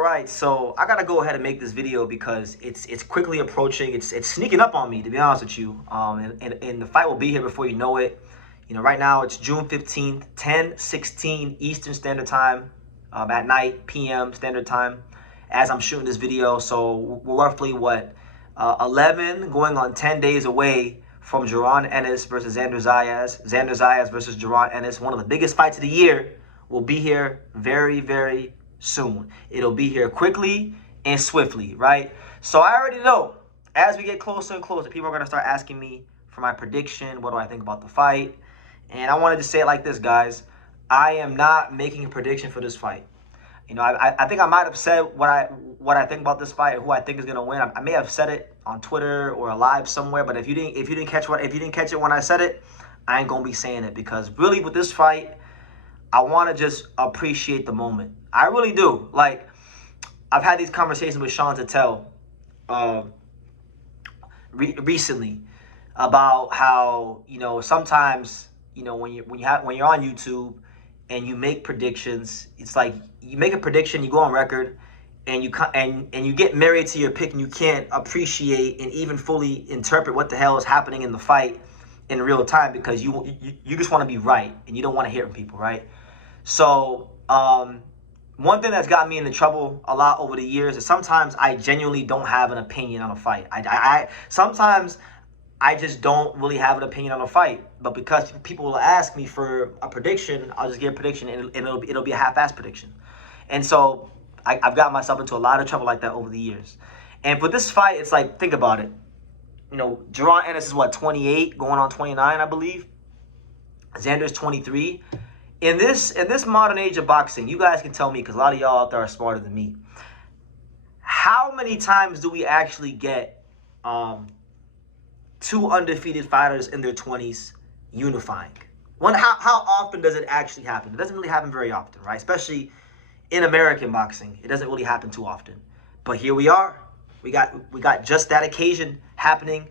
right, so I gotta go ahead and make this video because it's quickly approaching. It's sneaking up on me, to be honest with you. And the fight will be here before you know it. You know, right now it's June 15th, 10:16 Eastern Standard Time, at night, p.m. Standard Time, as I'm shooting this video. So we're roughly 11 going on 10 days away from Jaron Ennis versus Xander Zayas. Xander Zayas versus Jaron Ennis, one of the biggest fights of the year, will be here very, very soon. It'll be here quickly and swiftly, right? So I already know as we get closer and closer, people are going to start asking me for my prediction. What do I think about the fight? And I wanted to say it like this, guys. I am not making a prediction for this fight. You know, I think I might have said what I think about this fight and who I think is going to win. I may have said it on Twitter or live somewhere, but if you didn't catch it when I said it, I ain't going to be saying it, because really with this fight, I want to just appreciate the moment. I really do. Like, I've had these conversations with Sean Tatel recently about how, you know, sometimes, you know, when you're on YouTube and you make predictions, it's like you make a prediction, you go on record, and you get married to your pick, and you can't appreciate and even fully interpret what the hell is happening in the fight in real time, because you just want to be right and you don't want to hear from people, right? So one thing that's got me into trouble a lot over the years is sometimes I genuinely don't have an opinion on a fight. Sometimes I just don't really have an opinion on a fight, but because people will ask me for a prediction, I'll just give a prediction, and it'll be a half-assed prediction. And so I've got myself into a lot of trouble like that over the years. And for this fight, it's like, think about it. You know, Jaron Ennis is what, 28, going on 29, I believe. Xander's 23. In this modern age of boxing, you guys can tell me, because a lot of y'all out there are smarter than me, how many times do we actually get two undefeated fighters in their 20s unifying? How often does it actually happen? It doesn't really happen very often, right? Especially in American boxing, it doesn't really happen too often. But here we are. We got just that occasion happening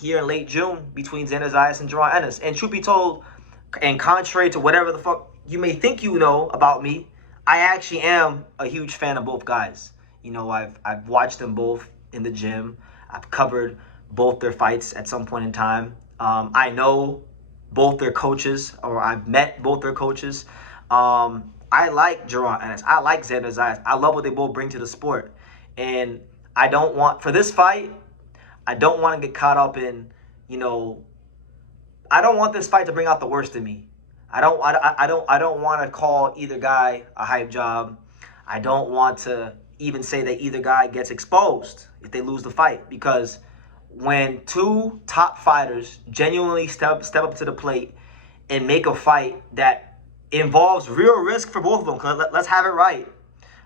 here in late June between Xander Zayas and Jaron Ennis. And truth be told, and contrary to whatever the fuck you may think you know about me, I actually am a huge fan of both guys. You know, I've watched them both in the gym. I've covered both their fights at some point in time. I know both their coaches, or I've met both their coaches. I like Jaron Ennis. I like Xander Zayas. I love what they both bring to the sport. And I don't want, for this fight, I don't want to get caught up in, you know, I don't want this fight to bring out the worst in me. I don't want to call either guy a hype job. I don't want to even say that either guy gets exposed if they lose the fight, because when two top fighters genuinely step up to the plate and make a fight that involves real risk for both of them, because let's have it right,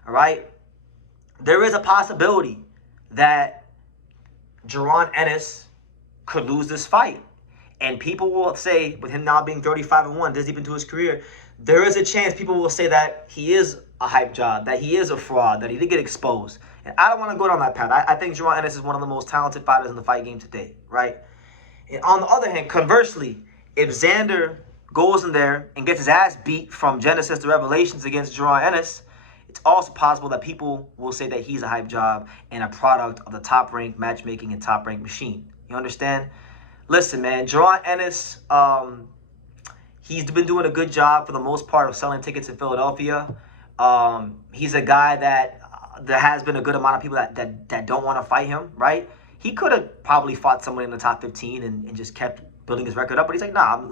all right? There is a possibility that Jaron Ennis could lose this fight. And people will say, with him now being 35-1, this deep into his career, there is a chance people will say that he is a hype job, that he is a fraud, that he did get exposed. And I don't want to go down that path. I think Jaron Ennis is one of the most talented fighters in the fight game today, right? And on the other hand, conversely, if Xander goes in there and gets his ass beat from Genesis to Revelations against Jaron Ennis, it's also possible that people will say that he's a hype job and a product of the top-ranked matchmaking and top-ranked machine. You understand? Listen, man, Jaron Ennis, he's been doing a good job for the most part of selling tickets in Philadelphia. He's a guy that there has been a good amount of people that don't want to fight him, right? He could have probably fought someone in the top 15 and just kept building his record up. But he's like, nah,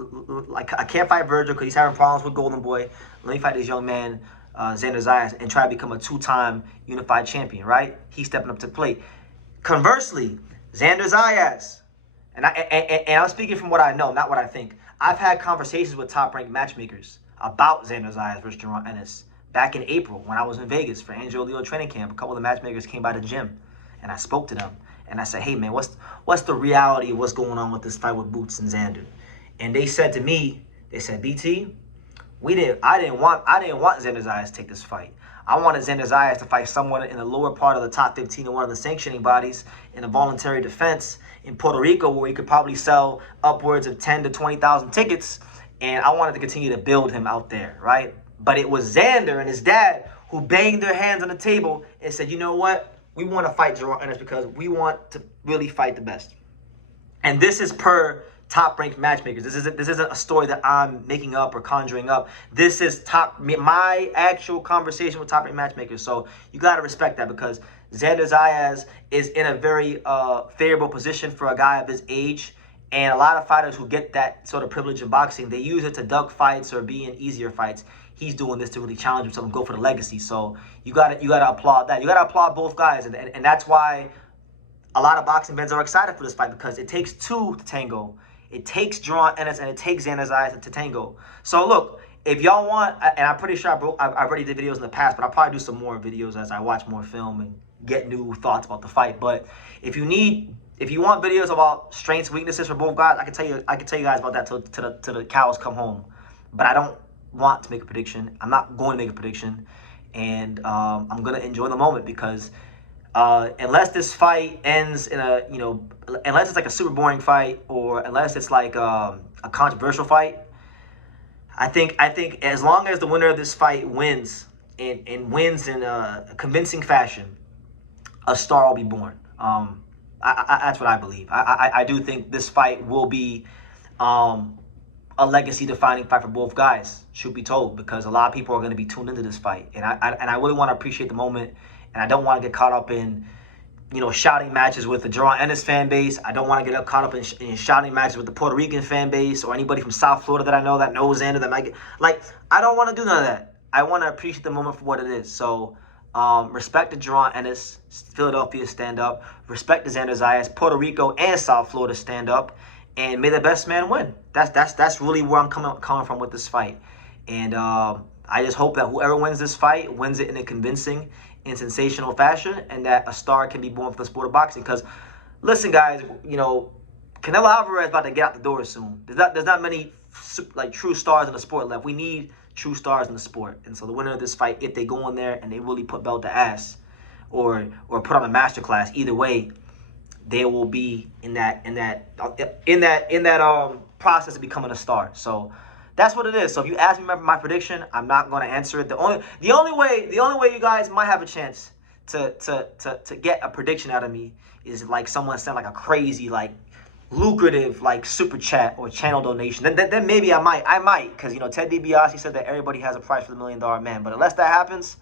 I can't fight Virgil because he's having problems with Golden Boy. Let me fight this young man, Xander Zayas, and try to become a two-time unified champion, right? He's stepping up to the plate. Conversely, Xander Zayas, and I'm speaking from what I know, not what I think. I've had conversations with top-ranked matchmakers about Xander Zayas versus Jaron Ennis back in April when I was in Vegas for Angelo Leo training camp. A couple of the matchmakers came by the gym, and I spoke to them. And I said, hey, man, what's the reality of what's going on with this fight with Boots and Xander? And they said to me, they said, BT, I didn't want Xander Zayas to take this fight. I wanted Xander Zayas to fight someone in the lower part of the top 15 in one of the sanctioning bodies in a voluntary defense in Puerto Rico, where he could probably sell upwards of 10 to 20,000 tickets. And I wanted to continue to build him out there, right? But it was Xander and his dad who banged their hands on the table and said, you know what? We want to fight Jaron Ennis because we want to really fight the best. And this is per top-ranked matchmakers. This isn't a story that I'm making up or conjuring up. This is my actual conversation with top-ranked matchmakers. So you got to respect that, because Xander Zayas is in a very favorable position for a guy of his age. And a lot of fighters who get that sort of privilege in boxing, they use it to duck fights or be in easier fights. He's doing this to really challenge himself and go for the legacy. So you gotta applaud that. You gotta applaud both guys, and that's why a lot of boxing fans are excited for this fight, because it takes two to tango. It takes Jaron Ennis and it takes Xander Zayas to tango. So look, if y'all want, and I'm pretty sure I've already did videos in the past, but I'll probably do some more videos as I watch more film and get new thoughts about the fight. But if you want videos about strengths, weaknesses for both guys, I can tell you guys about that till the cows come home. But I don't want to make a prediction. I'm not going to make a prediction, and I'm gonna enjoy the moment, because unless this fight ends in a, unless it's like a super boring fight, or unless it's like a controversial fight, I think as long as the winner of this fight wins and wins in a convincing fashion, a star will be born. That's what I believe. I do think this fight will be a legacy-defining fight for both guys, should be told, because a lot of people are going to be tuned into this fight, and I really want to appreciate the moment, and I don't want to get caught up in shouting matches with the Jaron Ennis fan base. I don't want to get caught up in shouting matches with the Puerto Rican fan base or anybody from South Florida that I know that knows Xander that might get, I don't want to do none of that. I want to appreciate the moment for what it is. So respect to Jaron Ennis, Philadelphia, stand up. Respect to Xander Zayas, Puerto Rico and South Florida, stand up. And may the best man win. That's really where I'm coming from with this fight. And I just hope that whoever wins this fight wins it in a convincing and sensational fashion, and that a star can be born for the sport of boxing. Because listen, guys, Canelo Alvarez is about to get out the door soon. There's not many true stars in the sport left. We need true stars in the sport. And so the winner of this fight, if they go in there and they really put belt to ass, or put on a masterclass, either way, they will be in that process of becoming a star. So that's what it is. So if you ask me my prediction, I'm not going to answer it. The only way you guys might have a chance to get a prediction out of me is like someone sent like a crazy, like lucrative, like super chat or channel donation. Then maybe I might, because Ted DiBiase said that everybody has a price for the $1 Million Man. But unless that happens,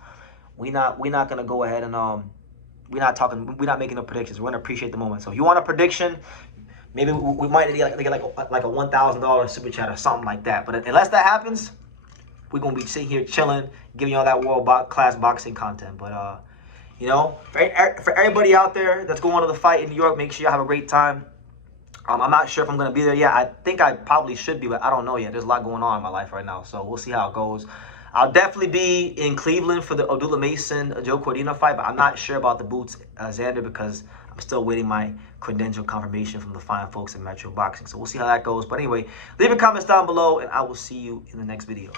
we're not gonna go ahead and we're not making no predictions. We're gonna appreciate the moment. So if you want a prediction, maybe we might get like a $1,000 super chat or something like that. But unless that happens, we're gonna be sitting here chilling, giving you all that world-class boxing content. But for everybody out there that's going to the fight in New York, make sure you have a great time. I'm not sure if I'm gonna be there yet. I think I probably should be, but I don't know yet. There's a lot going on in my life right now, so we'll see how it goes. I'll definitely be in Cleveland for the Odula Mason-Joe Cordina fight, but I'm not sure about the Boots Xander, because I'm still waiting my credential confirmation from the fine folks at Metro Boxing. So we'll see how that goes. But anyway, leave your comments down below, and I will see you in the next video.